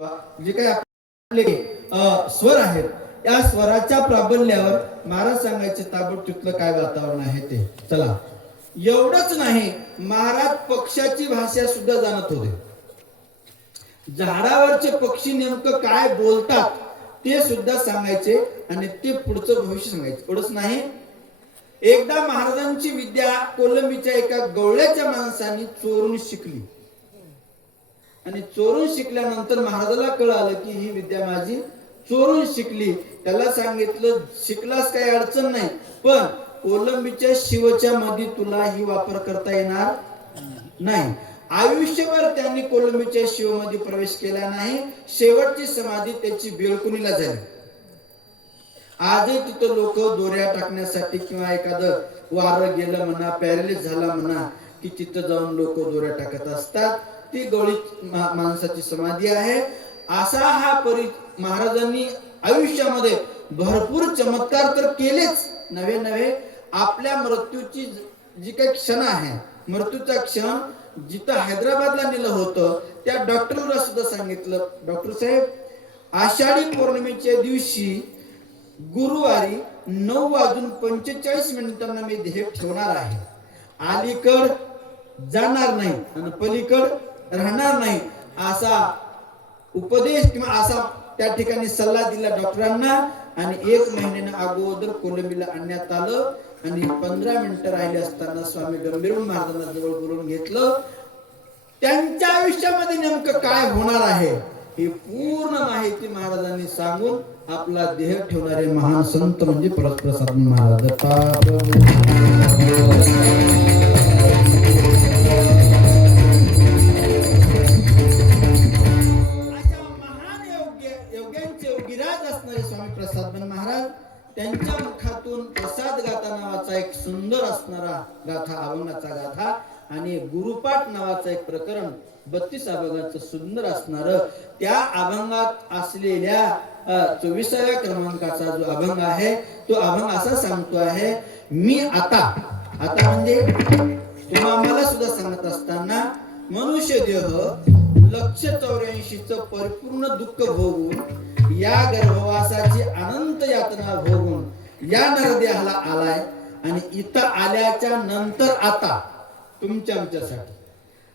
जे काही आपले स्वर आहेत या स्वराच्या प्राबल्यावर महाराज सांगायचे ताबडतोब काय वातावरण आहे ते. चला, एवढंच नाही, महाराज पक्षाची भाषा सुद्धा जाणत होते. झाडावरचे पक्षी नेमकं काय बोलतात ते सुद्धा सांगायचे आणि ते पुढचं भविष्य सांगायचे. एवढंच नाही, एकदा महाराजांची विद्या कोलंबीच्या एका गवळ्याच्या माणसाने चोरून शिकली आणि चोरून शिकल्यानंतर महाराजाला कळालं की ही विद्या माझी चोरून शिकली. त्याला सांगितलं, शिकलास काही अडचण नाही, पण कोलंबीच्या शिवच्या मध्ये तुला ही वापर करता येणार नाही. आयुष्यभर त्यांनी कोलंबीच्या शिवमध्ये प्रवेश केला नाही. शेवटची समाधी त्याची बेळकुणीला झाली. आजही तिथं लोक दोऱ्या टाकण्यासाठी किंवा एखादं वारं गेलं म्हणा, पॅरालिस झाला म्हणा, की तिथं जाऊन लोक दोऱ्या टाकत असतात. ती गवळी माणसाची समाधी आहे. असा हा महाराजांनी आयुष्यामध्ये भरपूर चमत्कार तर केलेच, नवे नवे आपल्या मृत्यूची जी काही क्षण आहे, मृत्यूचा क्षण जिथं हैदराबादला नेलं होतं त्या डॉक्टरला सुद्धा सांगितलं, डॉक्टर साहेब, आषाढी पौर्णिमेच्या दिवशी गुरुवारी 9:45 मी देह ठेवणार आहे. अलीकड जाणार नाही आणि पलीकड राहणार नाही, असा उपदेश किंवा असा त्या ठिकाणी सल्ला दिला डॉक्टरांना. आणि 1 महिन्याने अगोदर कोलंबीला आणण्यात आलं आणि 15 मिनिटं राहिले असताना स्वामी गंभीर महाराजांना जवळ बोलवून घेतलं. त्यांच्या आयुष्यामध्ये नेमकं काय होणार आहे ही पूर्ण माहिती महाराजांनी सांगून आपला देह ठेवणारे महान संत म्हणजे परमप्रसाद महाराज. स्वामी प्रसाद महाराज, त्यांच्या मुखातून प्रसाद गाथा नावाचा एक सुंदर असणारा गाथा, अभंगाचा गाथा आणि गुरुपाठ नावाचा एक प्रकरण 32 अभंगाचं सुंदर असणार, त्या अभंगात असलेल्या 24व्या क्रमांकाचा जो अभंग आहे तो अभंग असा सांगतो आहे, मी आता म्हणजे तुम्हाला सुद्धा सांगत असताना, मनुष्य देह 184च परिपूर्ण दुःख भोगून या गर्भवासाची अनंत यातना भोगून या नरदेहाला आलाय आणि इथं आल्याच्या नंतर आता तुमच्या आमच्यासाठी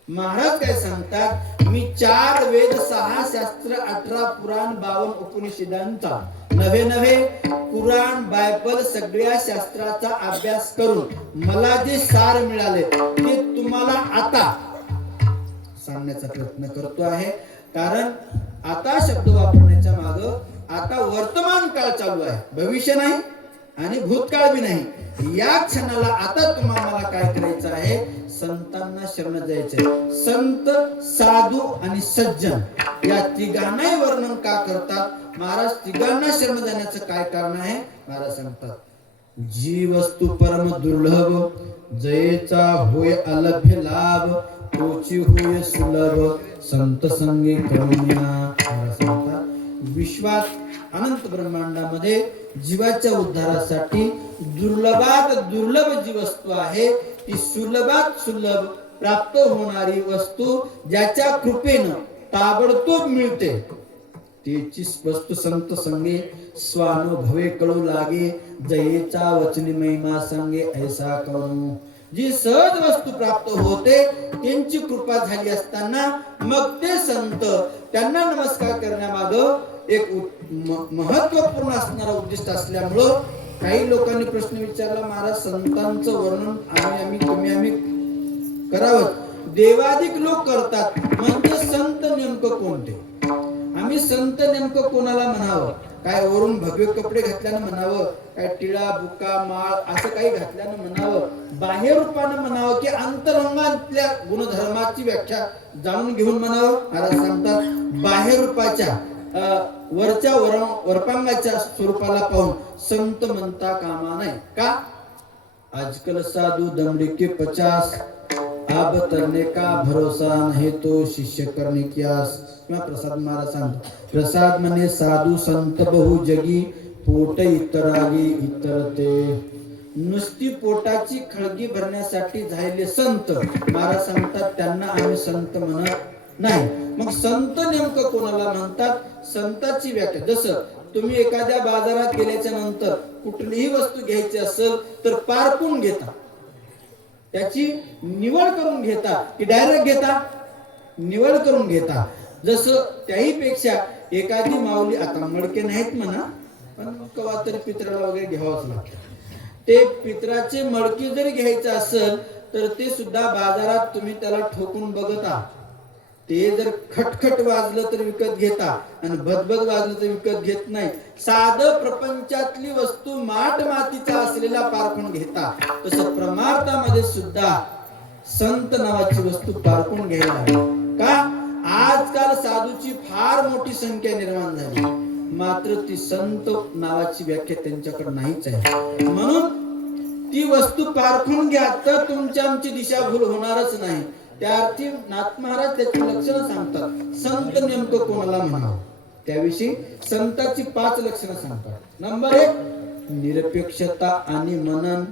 महाराज काय सांगतात, मी 4 वेद 6 शास्त्र 18 पुराण 52 उपनिषदांचा नवे कुराण बायबल सगळ्या शास्त्राचा अभ्यास करून मला जे सार मिळाले ते तुम्हाला आता सांगण्याचा प्रयत्न करतो आहे. कारण आता शब्द वापरण्याच्या माग आता वर्तमान काळ चालू आहे, भविष्य नाही आणि भूतकाळ बी नाही. या क्षणाला आता तुम्हाला काय करायचं आहे, संतांना शरण जायचंय. संत, साधू आणि सज्जन या तिघांनाही वर्णन का करतात महाराज? तिघांना शरण जाण्याचं काय कारण आहे महाराज सांगतात, जी वस्तू परम दुर्लभ जयेचा होय अलभ्य लाभ, तोची होय सुलभ संत संगे करुण्या. विश्वात अनंत ब्रह्मांडामध्ये जीवाच्या उद्धारासाठी दुर्लभात दुर्लभ जी वस्तू आहे ती सुलभात सुलभ प्राप्त होणारी वस्तू ज्याच्या कृपेनं ताबडतोब मिळते त्याची वस्तू संत संगे स्वानुभवे कळू लागे, जयेचा वचनी महिमा संगे ऐसा करू. जी सहज वस्तू प्राप्त होते त्यांची कृपा झाली असताना मग ते संत त्यांना नमस्कार करण्यामाग एक महत्वपूर्ण असणारा उद्दिष्ट असल्यामुळं काही लोकांनी प्रश्न विचारला, महाराज संतांचं वर्णन तुम्ही करावं, देवाधिक लोक करतात, म्हणजे संत नेमकं कोणते? आम्ही संत नेमकं कोणाला म्हणावं? काय वरून भगवे कपडे घातल्यानं म्हणावं, काय टिळा बुका माळ असं काही घातल्यानं म्हणावं, बाह्य रूपानं म्हणावं, की अंतरंगातल्या गुणधर्माची व्याख्या जाणून घेऊन म्हणावं? महाराज सांगतात, बाह्य रूपाच्या वरच्या वरपांगाच्या स्वरूपाला पाहून संत म्हणता कामा नाही. का? आजकल साधू दमडी के 50, अब तरने का भरोसा नहीं तो शिष्य करने की आस. प्रसाद महाराज सांगतो, प्रसाद म्हणे साधू संत बहु जगी, पोट इतरागी इतरते. नुसती पोटाची खळगी भरण्यासाठी झालेले संत महाराज सांगतात त्यांना आम्ही संत म्हणत नाही. मग संत नेमकं कोणाला म्हणतात? संताची व्याख्या, जसं तुम्ही एखाद्या बाजारात गेल्याच्या नंतर कुठलीही वस्तू घ्यायची असेल तर पारखून घेता, त्याची निवड करून घेता की डायरेक्ट घेता? निवड करून घेता. जसं त्याही पेक्षा एखादी माऊली, आता मडके नाहीत म्हणा, पण कवा तरी पित्राला वगैरे घ्यावंच लागतं. ते पित्राचे मडकी जरी घ्यायचं असेल तर ते सुद्धा बाजारात तुम्ही त्याला ठोकून बघता. ते जर खटखट वाजलं तर विकत घेता आणि बदबद वाजलं तर विकत घेत नाही. साधं प्रपंचातली वस्तू माठ मातीचा असलेला पारखून घेता, तसं परमार्थामध्ये सुद्धा संत नावाची वस्तू पारखून घ्यायला हवी. का? आजकाल साधूची फार मोठी संख्या निर्माण झाली, मात्र ती संत नावाची व्याख्या त्यांच्याकडे नाहीच आहे. म्हणून ती वस्तू पारखून घ्या, तर तुमची आमची दिशाभूल होणारच नाही. त्या अर्थी नाथ महाराज त्याची लक्षणं सांगतात. संत नेमकं कोणाला म्हणावं त्याविषयी संताची 5 लक्षणं सांगतात. नंबर 1, निरपेक्षता आणि मनन,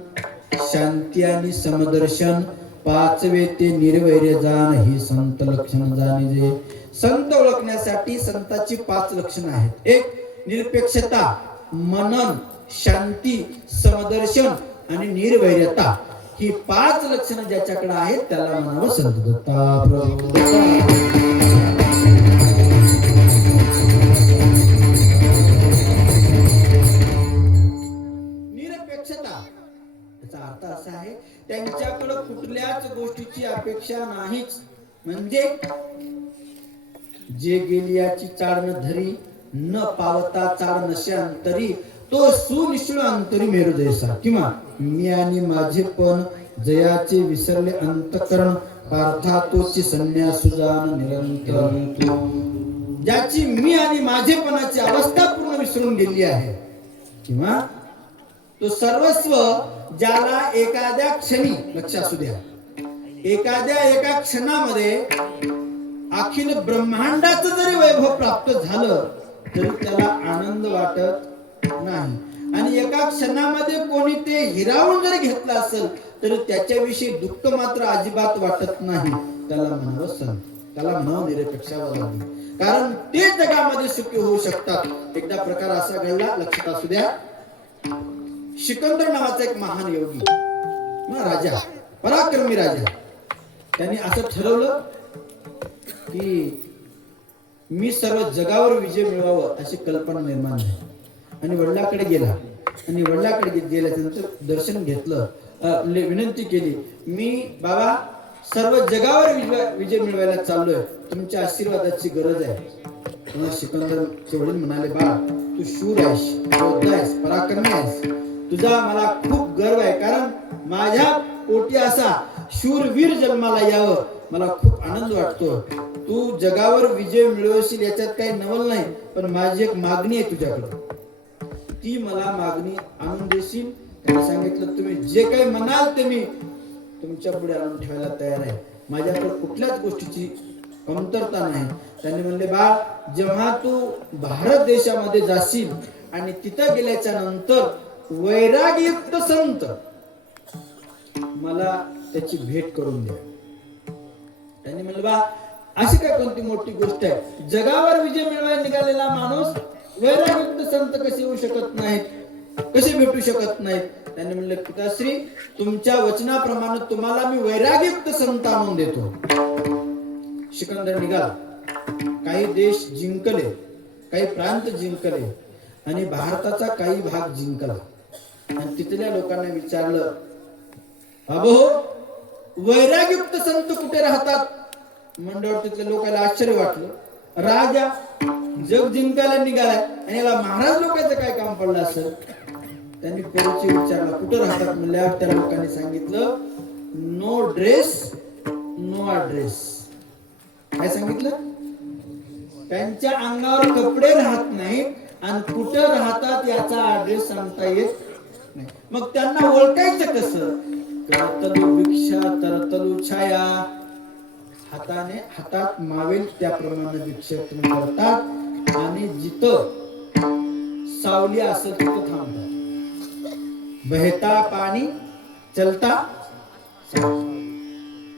शांती आणि समदर्शन. 5वे ते निर्वैर्य जाण, ही संत लक्षण जाणीजे. संत ओळखण्यासाठी संताची 5 लक्षणं आहेत. 1, निरपेक्षता, मनन, शांती, समदर्शन आणि निर्वैर्यता. ही 5 लक्षणं ज्याच्याकडे आहेत त्याला म्हणावं संत दत्ता प्रभू. निरपेक्षता याचा अर्थ असा आहे, त्यांच्याकडे कुठल्याच गोष्टीची अपेक्षा नाहीच. म्हणजे जे गेलियाची चाड न धरी, न पावता चाड नशे अंतरी, तो सुनिश्चळ अंतरी मेरू जैसा. किंवा मी आणि माझे पण जयाचे विसरले अंतकरण, पार्थातोची संन्यास सुजान निरंतर. ज्याची मी आणि माझेपणाची अवस्था पूर्ण विसरून गेली आहे, किंवा तो सर्वस्व ज्याला एखाद्या क्षणी, लक्ष असू द्या, एका क्षणामध्ये अखिल ब्रह्मांडाचं जरी वैभव प्राप्त झालं तरी त्याला आनंद वाटत नाही. आणि एका क्षणामध्ये कोणी ते हिरावून जरी घेतलं असेल तरी त्याच्याविषयी दुःख मात्र अजिबात वाटत नाही. त्याला म्हणावं संत, त्याला म्हणावं निरपेक्षावादी. कारण ते जगामध्ये सुखी होऊ शकतात. एकदा प्रकार असा घडला, लक्षात असू द्या. सिकंदर नावाचा एक महान योगी, राजा, पराक्रमी राजा, त्यांनी असं ठरवलं की मी सर्व जगावर विजय मिळवावं अशी कल्पना निर्माण झाली. आणि वडिलांकडे गेला, आणि वडिलांकडे गेल्यानंतर दर्शन घेतलं, विनंती केली, मी बाबा सर्व जगावर विजय मिळवायला चाललोय, तुमच्या आशीर्वादाची गरज आहे. सिकंदरचे वडील म्हणाले, बाळा तू शूर आहेस, योद्धा आहेस, पराक्रमी आहेस, तुझा मला खूप गर्व आहे. कारण माझ्या पोटी असा शूरवीर जन्माला यावं मला खूप आनंद वाटतो. तू जगावर विजय मिळवशील याच्यात काही नवल नाही, पण माझी एक मागणी आहे तुझ्याकडे, ती मला मागणी आणून देशील? त्याने सांगितलं, तुम्ही जे काही म्हणाल ते मी तुमच्या पुढे आणून ठेवायला तयार आहे. माझ्याकडे कुठल्याच गोष्टीची कमतरता नाही. त्यांनी म्हणले, बाळ जेव्हा तू भारत देशामध्ये जाशील आणि तिथं गेल्याच्या नंतर वैरागयुक्त संत मला त्याची भेट करून द्या. त्यांनी म्हणलं, बा अशी काय कोणती मोठी गोष्ट आहे? जगावर विजय मिळवायला निघालेला माणूस वैरागयुक्त संत कसे होऊ शकत नाहीत, कसे भेटू शकत नाहीत? त्यांनी म्हणले, पिताश्री तुमच्या वचनाप्रमाणे तुम्हाला मी वैरागयुक्त संत आणून देतो. सिकंदर निघाला, काही देश जिंकले, काही प्रांत जिंकले आणि भारताचा काही भाग जिंकला. आणि तिथल्या लोकांना विचारलं, अबो वैरागयुक्त संत कुठे राहतात? मंडळ तिथल्या लोकांना आश्चर्य वाटलं. राजा जग जिंकायला निघालाय आणि याला महाराज लोकांचं काय काम पडलं असेल? त्यांनी परिचय विचारला, कुठे राहतात म्हणल्यावर त्या लोकांनी सांगितलं, नो ड्रेस नो ॲड्रेस. काय सांगितलं? त्यांच्या अंगावर कपडे राहत नाहीत आणि कुठे राहतात याचा ॲड्रेस सांगता येत नाही. मग त्यांना ओळखायचं कसं? करतलू भिक्षा तरतलू छाया, हातात मावेल त्याप्रमाणे भिक्षाटन करतात आणि जिथं सावली असेल तिथं थांबतात. बहता पाणी चलता,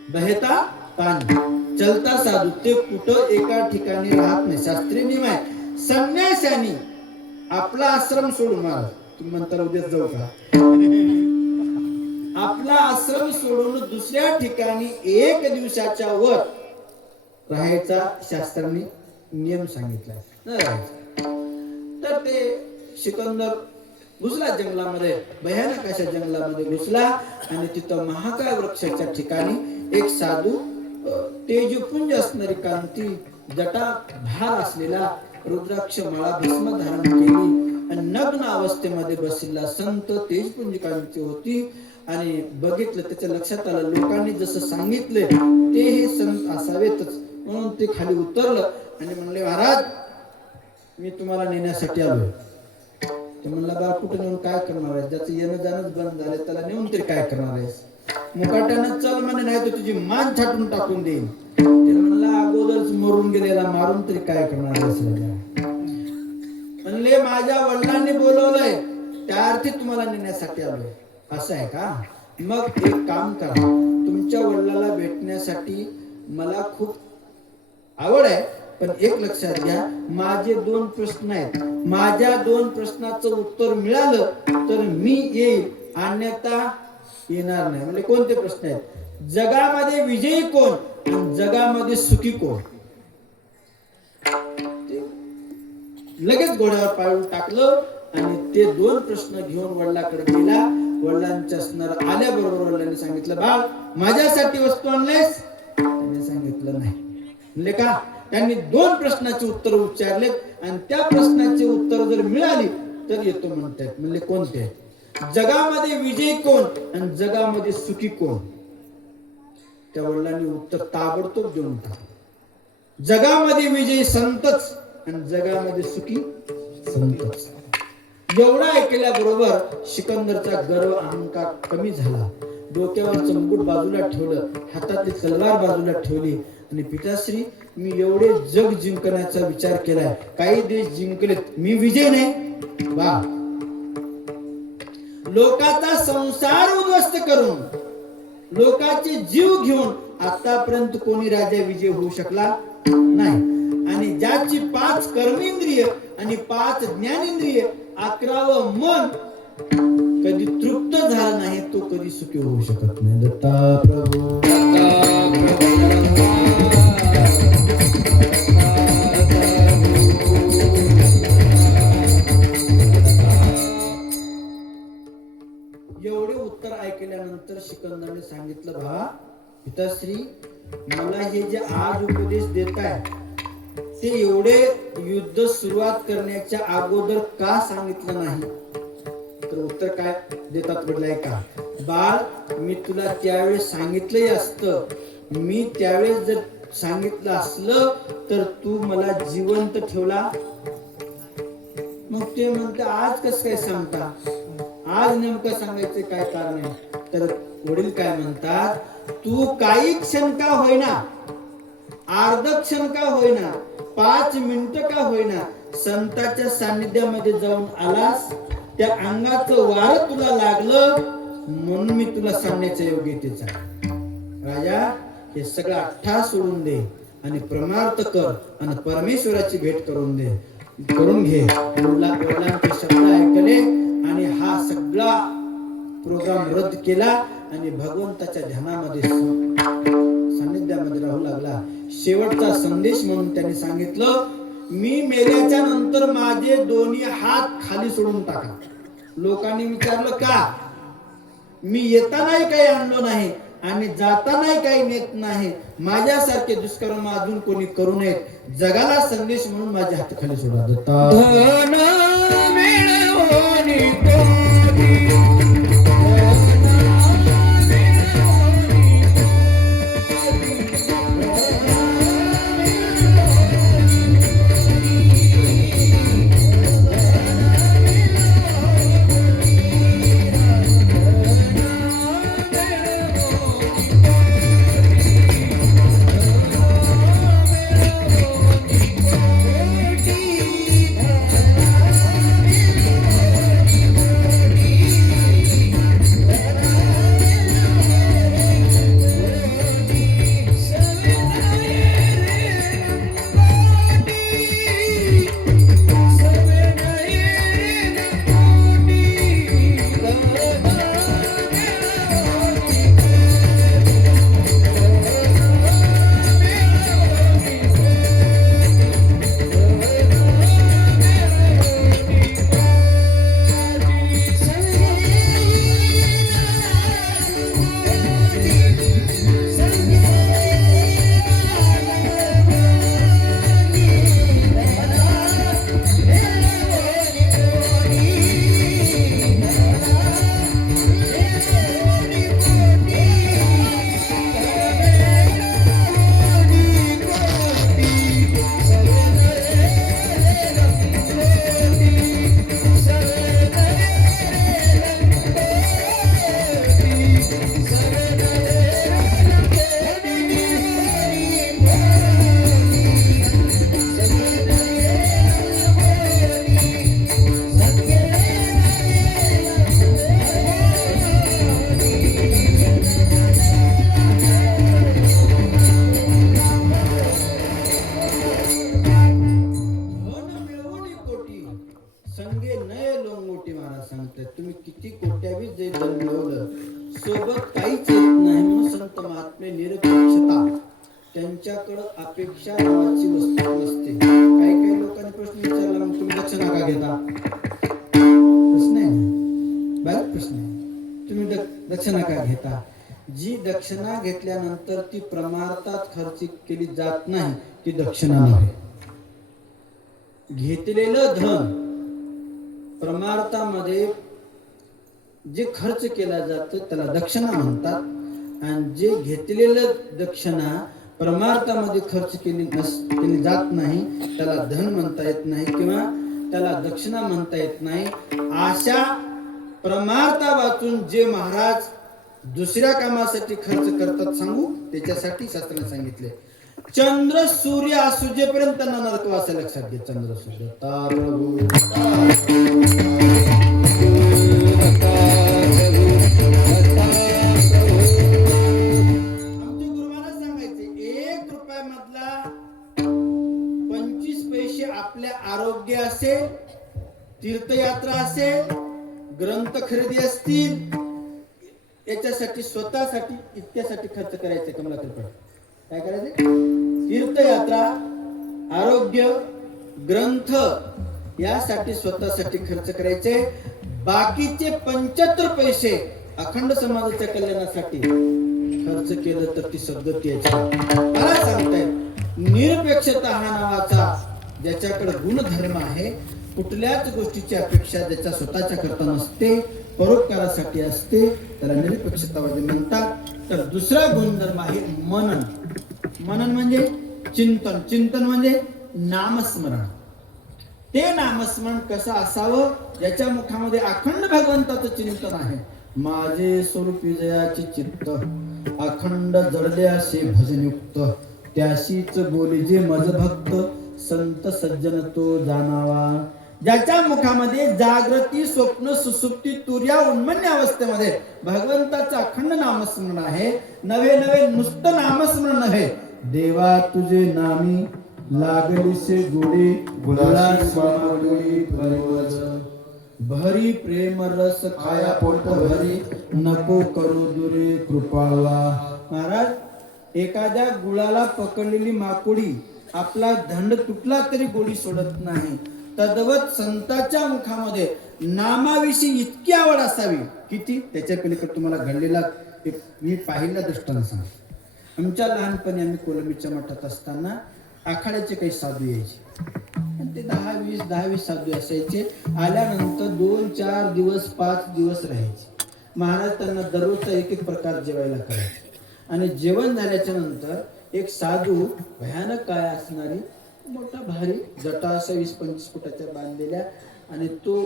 बहता पाणी चलता साधू ते कुठं एका ठिकाणी राहत नाही. शास्त्रीय नियम आहे. संन्याशानी आपला आश्रम सोडून, महाराज तुम्ही म्हणता उद्याच जाऊ का, आपला आश्रम सोडून दुसऱ्या ठिकाणी 1 दिवसाच्या वर राहायचा शास्त्रांनी नियम सांगितलाय. तर ते सिकंदर घुसला जंगलामध्ये, भयानक अशा जंगलामध्ये घुसला आणि तिथं महाकाय वृक्षाच्या ठिकाणी एक साधू तेजपुंज असणारी कांती जटा भार असलेला रुद्राक्ष माळा भस्म धारण केली आणि नग्न अवस्थेमध्ये बसलेला संत तेजपुंज कांती होती. आणि बघितलं, त्याच्या लक्षात आलं लोकांनी जसं सांगितले ते हे संत असावेतच, म्हणून ते खाली उतरलं आणि म्हणले, महाराज मी तुम्हाला नेण्यासाठी आलोय. ते म्हणला, बा कुठे नेऊन काय करणार आहे? ज्याचं येणं जाणंच बंद झालं त्याला नेऊन तरी काय करणार आहेस? मुकाट्यानं चल म्हणे, नाही तर तुझी मान छाटून टाकून देईन. ते म्हणला, अगोदरच मरून गेलेला मारून तरी काय करणार आहेस? म्हणले, माझ्या वडिलांनी बोलवलंय त्या अर्थी तुम्हाला नेण्यासाठी आलोय. असं आहे का? मग एक काम करा, तुमच्या वडिलाला भेटण्यासाठी मला खूप आवड आहे, पण एक लक्षात घ्या, माझे 2 प्रश्न आहेत. माझ्या 2 प्रश्नाचं उत्तर मिळालं तर मी येईल, अन्यथा येणार नाही. म्हणजे कोणते प्रश्न आहेत? जगामध्ये विजयी कोण आणि जगामध्ये सुखी कोण? लगेच घोड्यावर पाळून टाकलं आणि ते 2 प्रश्न घेऊन वडिलाकडे गेला. वडिलांच्या असणार आल्याबरोबर वडिलांनी सांगितलं, बाळ माझ्यासाठी वस्तू आणलेस? त्याने सांगितलं नाही. म्हणजे का? त्यांनी 2 प्रश्नाचे उत्तर उच्चारलेत आणि त्या प्रश्नाचे उत्तर जर मिळाली तर येतो म्हणतात. म्हणजे कोणते? जगामध्ये विजयी कोण आणि जगामध्ये सुखी कोण? त्या वडिलांनी उत्तर ताबडतोब देऊन टाकलं. जगामध्ये विजयी संतच आणि जगामध्ये सुखी संतच. एवढा ऐकल्याबरोबर सिकंदरचा गर्व अहंकार कमी झाला. डोक्यावरचं मुकुट बाजूला ठेवलं, हातातली तलवार बाजूला ठेवली आणि पिताश्री मी एवढे जग जिंकण्याचा विचार केलाय, काही देश जिंकलेत, मी विजय नाही? वा, लोकांचा संसार उद्ध्वस्त करून लोकांचे जीव घेऊन आतापर्यंत कोणी राजा विजय होऊ शकला नाही. आणि ज्याची 5 कर्मेंद्रिय आणि 5 ज्ञानेंद्रिय 11वं मन कधी तृप्त झाला नाही, तो कधी सुखी होऊ शकत नाही. दत्ता प्रभू, एवढे उत्तर ऐकल्यानंतर सिकंदरने सांगितलं, भावा पिताश्री मला हे जे आज उपदेश देताय ते एवढे युद्ध सुरुवात करण्याच्या अगोदर का सांगितलं नाही? तर उत्तर काय देतात म्हटलंय का, बाळ मी तुला त्यावेळेस सांगितलंही असतं, मी त्यावेळेस जर सांगितलं असलं तर तू मला जिवंत ठेवला. मग ते म्हणते आज कसं काय सांगता? आज नेमकं सांगायचं काय कारण आहे? तर वडील काय म्हणतात, तू काही क्षण का होईना, अर्ध क्षण का होईना, 5 मिनिटं का होईना संताच्या सानिध्यामध्ये जाऊन आलास, त्या अंगाचं वार तुला लागलं म्हणून मी तुला सांगण्याच्या योग्यतेचा. राजा हे सगळं अठ्ठा सोडून दे आणि परमार्थ कर आणि परमेश्वराची भेट करून घे. वडिलांचे शब्द ऐकले आणि हा सगळा प्रोग्राम रद्द केला आणि भगवंताच्या ध्यानामध्ये सानिध्यामध्ये राहू लागला. शेवटचा संदेश म्हणून त्यांनी सांगितलं, मी मेल्याच्या नंतर माझे 2 हात खाली सोडून टाका. लोकांनी विचारलं का? मी येतानाही काही आणलो नाही आणि जातानाही काही नेत नाही. माझ्यासारखे दुष्कर्म अजून कोणी करू नयेत. जगाला संदेश म्हणून माझे हात खाली सोडा. जी दक्षिणा घेतल्यानंतर ती प्रमाणात खर्च केली जात नाही ती दक्षिणा नव्हे. घेतलेलं धन प्रमार्थामध्ये जे खर्च केला जातो त्याला दक्षिणा म्हणतात, आणि जे घेतलेलं दक्षिणा परमार्थामध्ये खर्च केली जात नाही त्याला धन म्हणता येत नाही किंवा त्याला दक्षिणा म्हणता येत नाही. अशा परमार्था वाचून जे महाराज दुसऱ्या कामासाठी खर्च करतात सांगू त्याच्यासाठी शास्त्राने सांगितले, चंद्र सूर्य असूजेपर्यंत त्यांना नरकवास लक्षात घे. चंद्र सूर्य आरोग्य असेल, तीर्थयात्रा असेल, ग्रंथ खरेदी असतील, याच्यासाठी स्वतःसाठी इतक्यासाठी खर्च करायचे. कमलाकर काय करायचे? तीर्थयात्रा, आरोग्य, ग्रंथ यासाठी स्वतःसाठी खर्च करायचे. बाकीचे 75 पैसे अखंड समाजाच्या कल्याणासाठी खर्च केलं तर ती सद्गती यायची. मला सांगतायत निरपेक्षता हा नावाचा ज्याच्याकडे गुणधर्म आहे, कुठल्याच गोष्टीची अपेक्षा ज्याच्या स्वतःच्या करता नसते, परोपकारासाठी असते, त्याला निरपेक्षतावादी म्हणतात. तर दुसरा गुणधर्म आहे मनन. मनन म्हणजे चिंतन. चिंतन म्हणजे नामस्मरण. ते नामस्मरण कसं असावं? ज्याच्या मुखामध्ये अखंड भगवंताचं चिंतन आहे. माझे स्वरूप विजयाचे चित्त अखंड जडले असे भजनयुक्त, त्याशीच बोले जे मज भक्त संत सज्जन तो जाणावा. ज्याच्या मुखामध्ये जागृती, स्वप्न, सुसुप्ती, तुर्या, उन्मन्य अवस्थेमध्ये भगवंताचं अखंड नामस्मरण आहे. नवे नवे नुसतं नामस्मरण नव्हे, देवा तुझे नामी लागलीसे गोडी भरी प्रेम रस खाया पोट भरी नको करू दुरे कृपाळा. महाराज एखाद्या गुळाला पकडलेली माकुडी आपला दंड तुटला तरी गोडी सोडत नाही. तद्वत संतांच्या मुखामध्ये नामाविषयी इतकी आवड असावी. किती? त्याच्या पलीकडे तुम्हाला घडलेला मी पाहिला दृष्टांत सांग. आमच्या लहानपणी आम्ही कोलंबीच्या मठात असताना आखाड्याचे काही साधू यायचे, ते 10-20 साधू असायचे. आल्यानंतर 2-4 दिवस 5 दिवस राहायचे. महाराज त्यांना दररोजचा एक प्रकार जेवायला करायचे. आणि जेवण झाल्याच्या नंतर एक साधू भयानक काय असणारी मोठा भारी जटा असा 20-25 फुटाच्या बांधलेल्या, आणि तो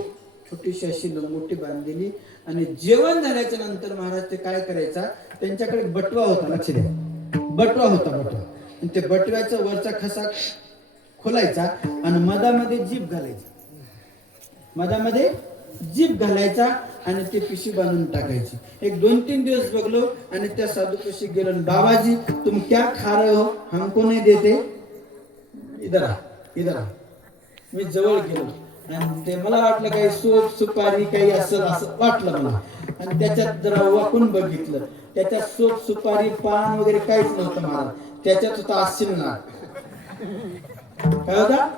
छोटीशी अशी लंगोटी बांधलेली. आणि जेवण झाल्याच्या नंतर महाराज ते काय करायचा, त्यांच्याकडे बटवा होता, लक्ष द्या, बटवा होता. आणि ते बटव्याचा वरचा खसा खोलायचा आणि मधामध्ये जीभ घालायचा. मधामध्ये जीभ घालायचा आणि ते पिशी बांधून टाकायची. एक 2-3 दिवस बघलो आणि त्या साधू पिशी गेलो. बाबाजी तुम क्या खा रहे हो, हमको नहीं देते, इधर आ. मी जवळ गेलो आणि ते मला वाटलं काही सोप सुपारी काही असं वाटलं मला. आणि त्याच्यात जरा वाकून बघितलं, त्याच्यात सोप सुपारी पान वगैरे काहीच नव्हतं महाराज. त्याच्यात होता आसीन नाग. काय होता?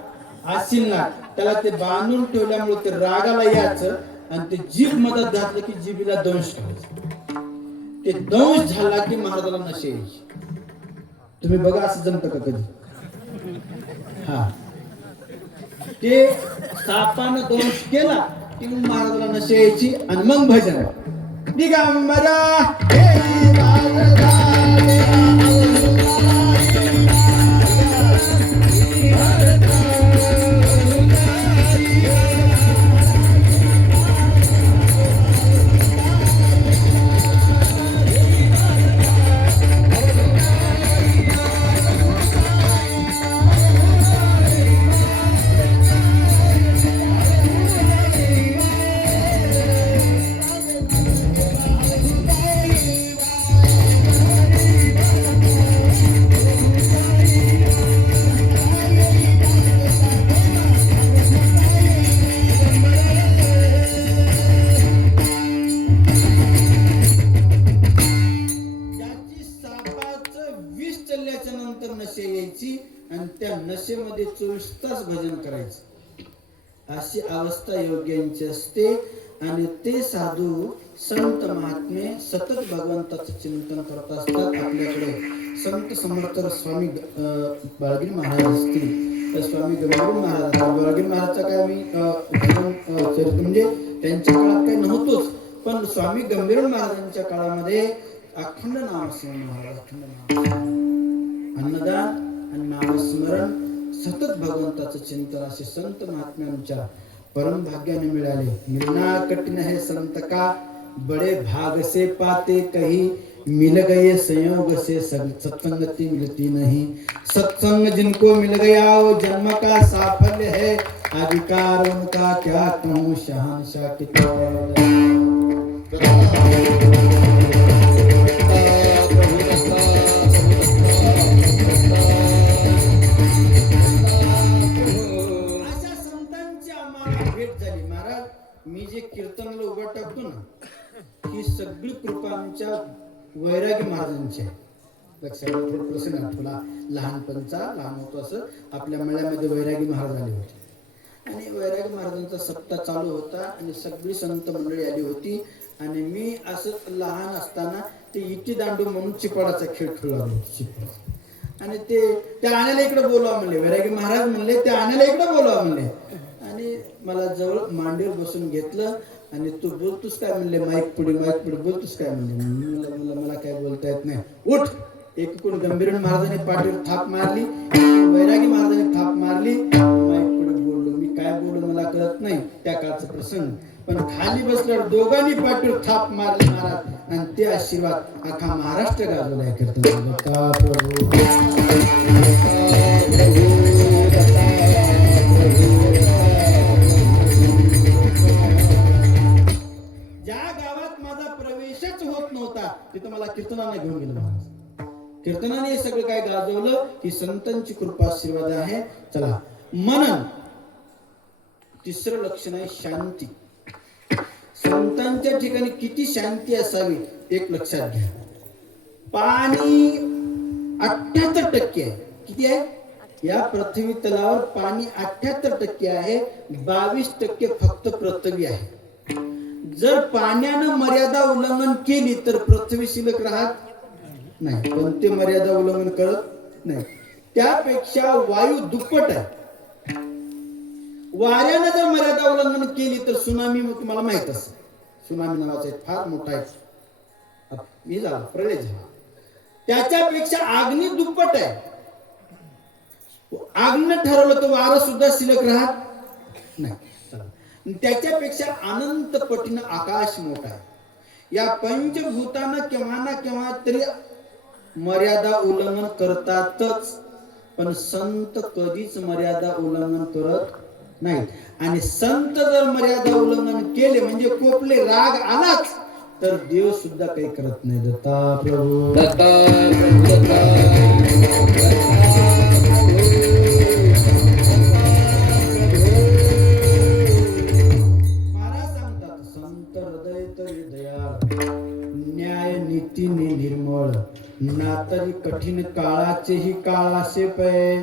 आसीन नाग. त्याला ते बांधून ठेवल्यामुळे ते रागाला यायचं आणि ते जीभ मदत घातलं की जीभीला दंश करायचं. ते दंश झाला की महाराजाला नशे यायची. तुम्ही बघा असं जमतं का कधी? हा, ते सापानं दंश केला की महाराजाला नशे यायची आणि मग भजन दिगंबरा आणि त्या नशेमध्ये 24 तास भजन करायचं. अशी अवस्था योग्यांची असते. आणि ते साधू संत महात्मे सतत भगवंताचं चिंतन करत असतात. आपल्याकडे संत समर्थ स्वामी बाळगिरी महाराज असतील तर स्वामी गंभीर महाराज, बाळगिरी महाराजचा काय मी चरित्र म्हणजे त्यांच्या काळात काही नव्हतोच, पण स्वामी गंभीर महाराजांच्या काळामध्ये अखंड नामस्मरण महाराज, अखंड नामस्मरण, अन्नदान आणि नामस्मरण, सतत भगवंताचं चिंतन असे संत महात्म्यांच्या परम भाग्याने मिळाले. मिलना कठिन है संत का, बड़े भाग से पाते कहीं, मिल गए संयोग से सत्संगति मिलती नहीं, सत्संग जिनको मिल गया वो जन्म का साफल्य है, अधिकार उनका क्या कहूँ शहंशाह की मी जे कीर्तनला उभा टाकतो ना, ही सगळी कृपा आमच्या वैरागी महाराजांची आहे. लक्षात थोडं प्रसंग आठवला, लहानपणचा, लहान होतो असं आपल्या मळ्यामध्ये वैरागी महाराज आले होते आणि वैरागी महाराजांचा सप्ताह चालू होता आणि सगळी संत मंडळी आली होती आणि मी असं लहान असताना ते इटी दांडू म्हणून चिपाडाचा खेळ खेळला होता आणि ते आण्याला इकडे बोलवा म्हणले, वैरागी महाराज म्हणले ते आण्याला इकडे बोलवा म्हणले आणि मला जवळ मांडीवर बसून घेतलं आणि तू बोलतोस काय म्हणले, माईक पुढे बोलतोस काय म्हणले. मला काय बोलता येत नाही, उठ. एकूण गंभीर महाराजांनी पाठीवर थाप मारली, वैरागी महाराजांनी थाप मारली, माईक पुढे बोललो. मी काय बोललो मला कळत नाही त्या काळचा प्रसंग, पण खाली बसल्यावर दोघांनी पाठीवर थाप मारली महाराज आणि ते आशीर्वाद अख्खा महाराष्ट्र गाजवलाय तिथं मला कीर्तनाला घेऊन गेलं महाराज. कीर्तनाने हे सगळं काय गाजवलं, ही संतांची कृपा आशीर्वाद आहे. चला, मनन. तिसरं लक्षण आहे शांती. संतांच्या ठिकाणी किती शांती असावी एक लक्षात घ्या. पाणी 78% आहे. किती आहे? या पृथ्वी तलावर पाणी 78% आहे, 22% फक्त पृथ्वी आहे. जर पाण्यानं मर्यादा उल्लंघन केली तर पृथ्वी शिल्लक राहत नाही, पण ते मर्यादा उल्लंघन करत नाही. त्यापेक्षा वायू दुप्पट आहे. वाऱ्यानं जर मर्यादा उल्लंघन केली तर सुनामी, तुम्हाला माहित असेल, सुनामी नावाचा एक फार मोठा आहे, झाला प्रलय झाला. त्याच्यापेक्षा अग्नी दुप्पट आहे. अग्नी ठरवलं तर वारं सुद्धा शिल्लक राहत नाही. त्याच्यापेक्षा अनंत पटीनं आकाश मोठा आहे. या पंचभूतांना केव्हा ना केव्हा तरी मर्यादा उल्लंघन करतातच, पण संत कधीच मर्यादा उल्लंघन करत नाहीत. आणि संत जर मर्यादा उल्लंघन केले म्हणजे कोपले, राग आलाच तर देव सुद्धा काही करत नाही. दत्ता प्रभू, दत्ता प्रभू, दत्ता. निर्मळ ना तरी कठीण काळाचेही काळाशे पै.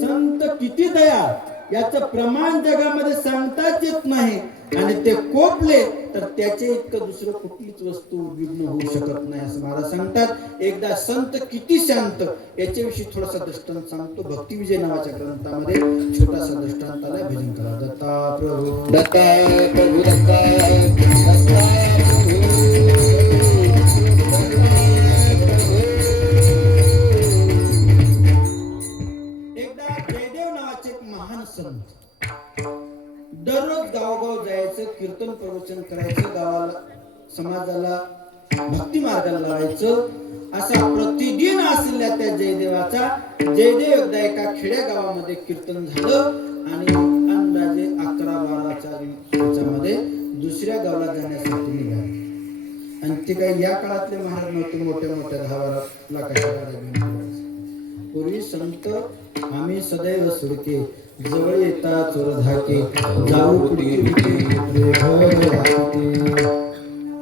संत किती दया, याचं प्रमाण जगामध्ये सांगताच येत नाही. आणि ते कोपले तर त्याचे इतकं दुसरं कुठलीच वस्तू उद्विग्न होऊ शकत नाही असं महाराज सांगतात. एकदा संत किती शांत याच्याविषयी थोडासा दृष्टांत सांगतो. भक्ती विजय नावाच्या ग्रंथामध्ये छोटासा दृष्टांत आला. भजन करा. दत्ता प्रभू, दत्ता प्रभू, दत्ता दत्ता प्रभू. दररोज गावोगाव जायचं, कीर्तन प्रवचन करायचं, गावाला समाजाला भक्ती मार्गाला लावायचं. असा प्रतिदिन असलेल्या त्या जयदेवाचा जयदेव एकदा एका खेड्या गावामध्ये कीर्तन झालं आणि अंदाजे 11-12 मध्ये दुसऱ्या गावाला जाण्यासाठी निघाले. आणि ते काही या काळातले महाराज नव्हते, मोठ्या मोठ्या 10-12 लाखाच्या गाड्या घेऊन. पूर्वी संत आम्ही सदैव सुडके, जवळ येता चोर धाके, जाऊ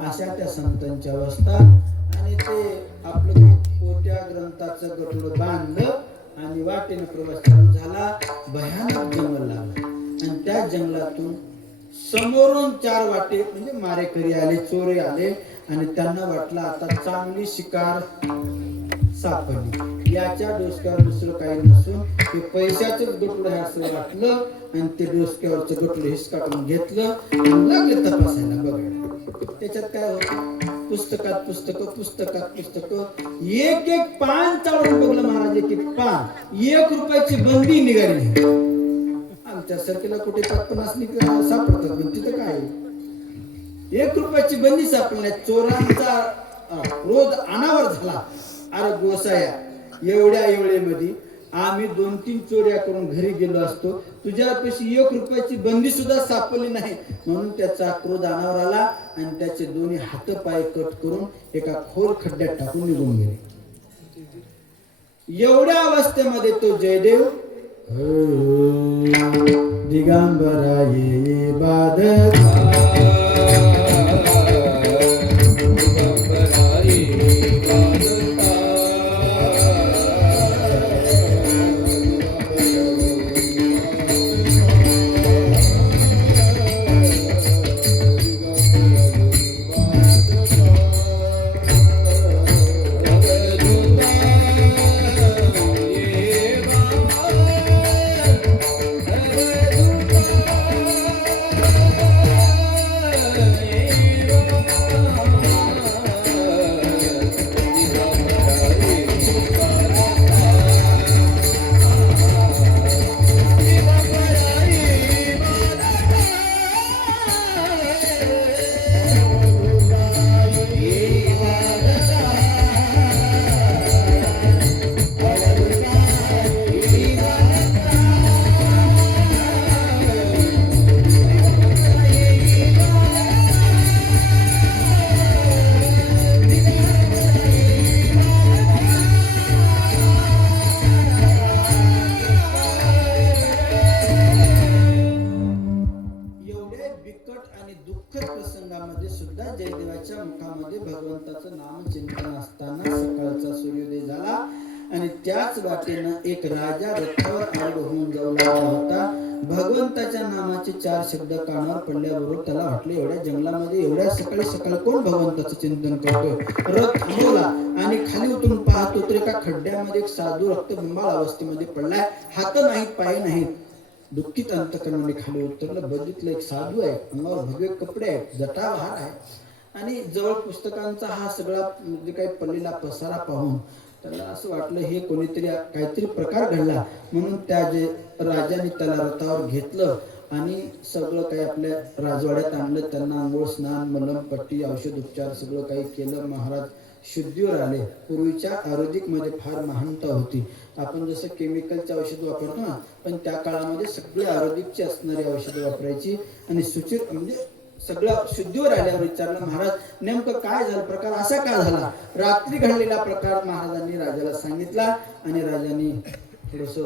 अशा त्या संतांची अवस्था. आणि ते आपलं पोत्या ग्रंथाचं गठुडं बांधलं आणि वाटेने प्रवास चालू झाला. भयानक जंगल लागला आणि त्या जंगलातून समोरून 4 वाटे म्हणजे मारेकरी आले, चोरे आले आणि त्यांना वाटलं आता चांगली शिकार सापडली. याच्या डोसक्यावर दुसरं काही नसून ते पैशाचंच गटुडं आहे असं वाटलं आणि ते डोसक्यावरचं गटुडं हिसकाटून घेतलं आणि लागले तपासायला. बघा त्याच्यात काय होतं, पुस्तकात पुस्तकं एक एक पान चालून बघलं महाराज, एक एक पान, 1 रुपयाची बंदी निघाली. आमच्या सरकीला कुठे 50 सापडतात पण तिथं काय 1 रुपयाची बंदी सापडली. चोरांचा क्रोध अनावर झाला. अरे गोसाया, एवढ्यामध्ये आम्ही 2-3 चोऱ्या करून घरी गेलो असतो, तुझ्यापाशी 1 रुपयाची बंदी सुद्धा सापडली नाही. म्हणून त्याचा क्रोध अनावर आला आणि त्याचे दोन्ही हात पाय कट करून एका खोल खड्ड्यात टाकून निघून गेले. एवढ्या अवस्थेमध्ये तो जयदेव दिगंबरा ये बाधक जयदेवाच्या मुखामध्ये भगवंताचं नाम चिंतन असताना सकाळचा सूर्योदय झाला आणि त्याच वाटेनं एक राजा रथावर आरूढ होऊन जाऊ लागला होता. भगवंताच्या नामाचे 4 शब्द कानावर पडल्याबरोबर त्याला वाटले एवढ्या जंगलामध्ये एवढ्या सकाळी कोण भगवंताचं चिंतन करतोय. रथ थांबवला आणि खाली उतरून पाहतो तर एका खड्ड्यामध्ये एक साधू रक्तबिंबाळ अवस्थेमध्ये पडलाय. हात नाहीत, पाय नाहीत. दुःखित अंतकरणाने खाली उतरलं. बघितलं एक साधू आहे, अंगावर भगवे कपडे आहेत, जटाभार आहे आणि जवळ पुस्तकांचा हा सगळा जे काही पडलेला पसारा पाहून त्याला असं वाटलं हे कोणीतरी काहीतरी प्रकार घडला. म्हणून त्या जे राजाने त्याला रथावर घेतलं आणि सगळं काही आपल्या राजवाड्यात आणलं. त्यांना आंघोळ, स्नान, मलम, पट्टी, औषध उपचार सगळं काही केलं. महाराज शुद्धीवर आले. पूर्वीच्या आयुर्वेदिक मध्ये फार महानता होती. आपण जसं केमिकलचे औषध वापरतो ना, पण त्या काळामध्ये सगळे आयुर्वेदिकची असणारी औषधं वापरायची आणि सुचिर म्हणजे सगळं शुद्धीवर आल्यावर विचारलं महाराज नेमकं काय झालं, प्रकार असा का झाला. रात्री घडलेला प्रकार महाराजांनी राजाला सांगितला आणि राजांनी थोडस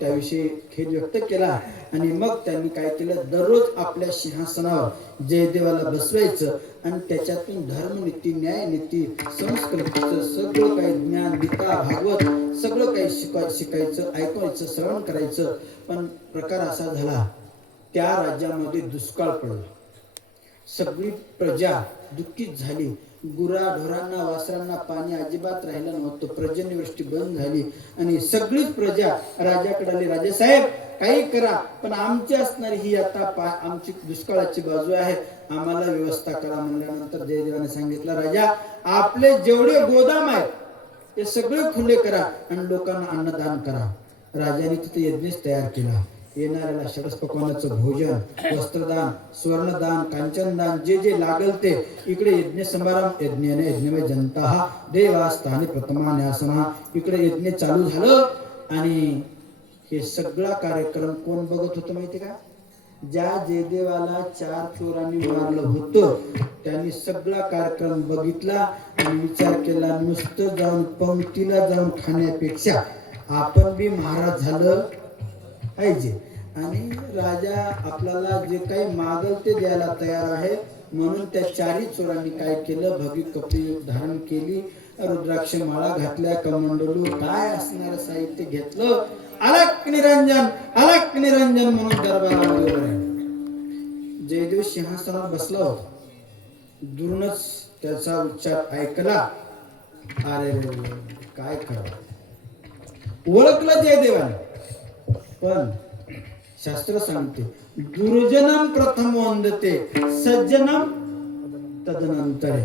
त्याविषयी खेद व्यक्त केला आणि मग त्यांनी काय केलं, दररोज आपल्या सिंहासनावर जयदेवाला बसवायचं आणि त्याच्यातून धर्मनीती, न्यायनीती, संस्कृतीचं सगळं काही ज्ञान, गीता, भागवत सगळं काही शिकायचं, ऐकायचं, श्रवण करायचं. पण प्रकार असा झाला, त्या राज्यामध्ये दुष्काळ पडला. सगळी प्रजा दुःखीत झाली. गुराढोरांना, वासरांना पाणी अजिबात राहिलं नव्हतं. पर्जन्यवृष्टी बंद झाली आणि सगळीच प्रजा राजाकडे आली. राजेसाहेब काही करा, पण आमची असणारी ही आता आमची दुष्काळाची बाजू आहे, आम्हाला व्यवस्था करा. म्हणल्यानंतर जयदेवाने सांगितलं, राजा आपले जेवढे गोदाम आहेत ते सगळे खुले करा आणि लोकांना अन्नदान करा. राजाने तिथे यज्ञच तयार केला. येणाऱ्याला षडस पक्वानाचं भोजन, वस्त्रदान, स्वर्णदान, कांचनदान, जे जे लागल ते. इकडे यज्ञ समारंभ, यज्ञाने यज्ञमय जनता देवास्थाने प्रथमा न्यासना. इकडे यज्ञ चालू झालं आणि हे सगळा कार्यक्रम कोण बघत होतं माहिती का? ज्या जयदेवाला 4 चोरांनी मारलं होतं त्यांनी सगळा कार्यक्रम बघितला आणि विचार केला, नुसतं जाऊन पंक्तीला जाऊन खाण्यापेक्षा आपण बी महाराज झालं पाहिजे. आणि राजा आपल्याला जे काही मागल ते द्यायला तयार आहे. म्हणून त्या 4 चोरांनी काय केलं, भगवी कपडे धारण केली, रुद्राक्ष माळा घातल्या, कमंडलू काय असणार साहित्य घेतलं, अलक निरंजन म्हणून दरबारामध्ये उभे राहिले. जयदेव सिंहासनावर बसला होता. दुरूनच त्याचा उच्चार ऐकला. अरे रे रे, काय करावं. ओळखलं जयदेवाने, पण शास्त्र सांगते दुर्जनम प्रथम वंदते सज्जनम तदनंतर.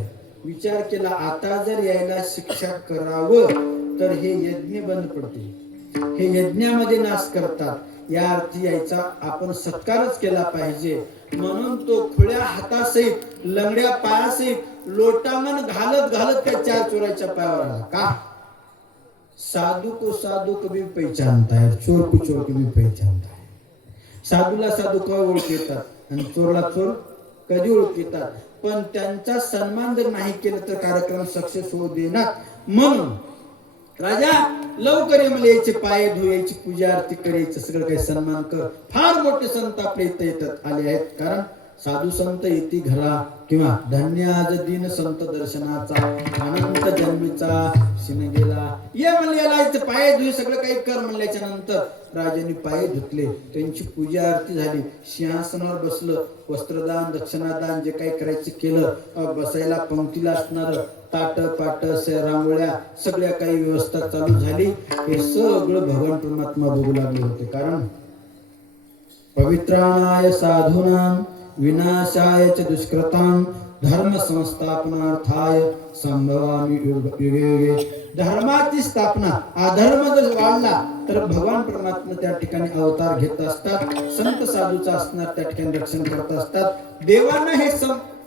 विचार केला आता जर यायला शिक्षा करावं तर हे यज्ञ बंद पडते, हे यज्ञामध्ये नाश करतात, या अर्थी यायचा आपण सत्कारच केला पाहिजे. म्हणून तो खुल्या हातासहित लंगड्या पायासहित लोटांगण घालत घालत त्या चार चोराच्या पायावर आला. का? साधू को साधू कभी पहचानता है, चोर को चोर कभी पहचानता है. साधूला साधू कधी ओळखतात आणि चोरला चोर कधी ओळखतात. पण त्यांचा सन्मान जर नाही केला तर कार्यक्रम सक्सेस होऊ देणार. म्हणून राजा लवकर ये, मला याचे पाय धुयाची, पूजा आरती करायचं, सगळं काही सन्मान कर. फार मोठे संत आपल्या इथे येतात आले आहेत, कारण साधू संत येती घरा किंवा धन्य आज दिन संत दर्शनाचा, अनंत जन्मीचा शिन गेला. ये म्हणले याला याचे पाय धुय, सगळं काही कर म्हणल्याच्या नंतर राजांनी पाय धुतले, त्यांची पूजा आरती झाली, सिंहासनावर बसलं, वस्त्रदान दक्षिणादान जे काही करायचं केलं, बसायला पंक्तीला असणार ताट पाट रांगोळ्या सगळ्या काही व्यवस्था चालू झाली. हे सगळं भगवान परमात्मा बघू लागले होते. कारण पवित्राणाय साधूनां विनाशाय च दुष्कृतां धर्म संस्थापनार्थाय संभवामि युगे युगे. धर्माची स्थापना, अधर्म जर वाढला तर भगवान परमात्मा त्या ठिकाणी अवतार घेत असतात, संत साधूचा असणार त्या ठिकाणी रक्षण करत असतात. देवांना हे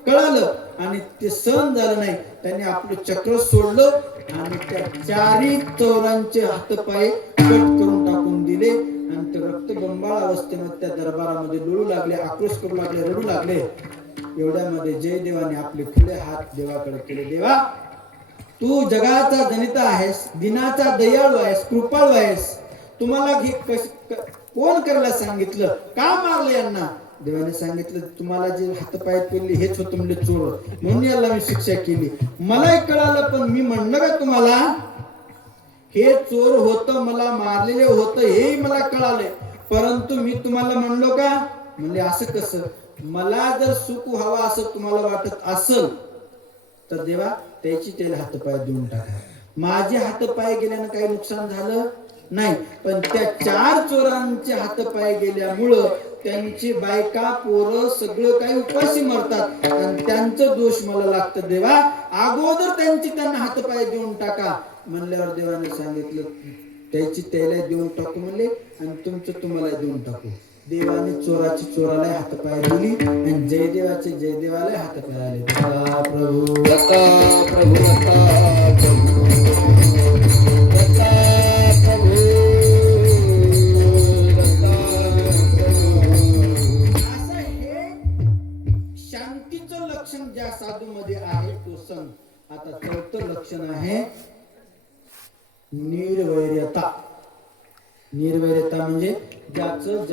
कळालं आणि ते सहन झालं नाही, त्यांनी आपलं चक्र सोडलं आणि त्या चारी चोरांचे हातपाय कट करून टाकून दिले आणि ते रक्तबंबाळ अवस्थेमध्ये त्या दरबारामध्ये लुळू लागले, आक्रोश करू लागले, रडू लागले. एवढ्यामध्ये जयदेवाने आपले खुले हात देवाकडे केले. देवा, तू जगाचा जनिता आहेस, दिनाचा दयाळू आहेस, कृपाळू आहेस. तुम्हाला कोण करायला सांगितलं, का मारलं यांना? देवाने सांगितलं तुम्हाला जे हातपाय तोडले हेच होतं म्हणजे चोर, म्हणून याला मी शिक्षा केली. मलाही कळालं, पण मी म्हणलं का तुम्हाला हे चोर होतं, मला मारलेले होतं हेही मला कळालंय, परंतु मी तुम्हाला म्हणलो का? म्हणजे असं कसं? मला जर सुख व्हावं असं तुम्हाला वाटत असेल तर देवा त्याची त्याला हातपाय देऊन टाका. माझे हातपाय गेल्यानं काही नुकसान झालं नाही, पण त्या चार चोरांचे हातपाय गेल्यामुळं त्यांची बायका पोरं सगळं काही उपाशी मरतात आणि त्यांचं दोष मला लागतं. देवा, अगोदर त्यांना हातपाय देऊन टाका. म्हणल्यावर देवाने सांगितलं त्याची त्याला देऊन टाकू म्हणले आणि तुमचं तुम्हाला देऊन टाकू. देवाने चोराची चोराला हातपाय दिली आणि जयदेवाचे जयदेवाला हातपाय आले. प्रभू दत्ता, प्रभू दत्ता, प्रभू दत्ता, प्रभू दत्ता, प्रभू. असं हे शांतीचं लक्षण ज्या साधू मध्ये आहे तो सण. आता चौथं लक्षण आहे निर्वैर्यता. निर्वैर्यता म्हणजे ज्याचं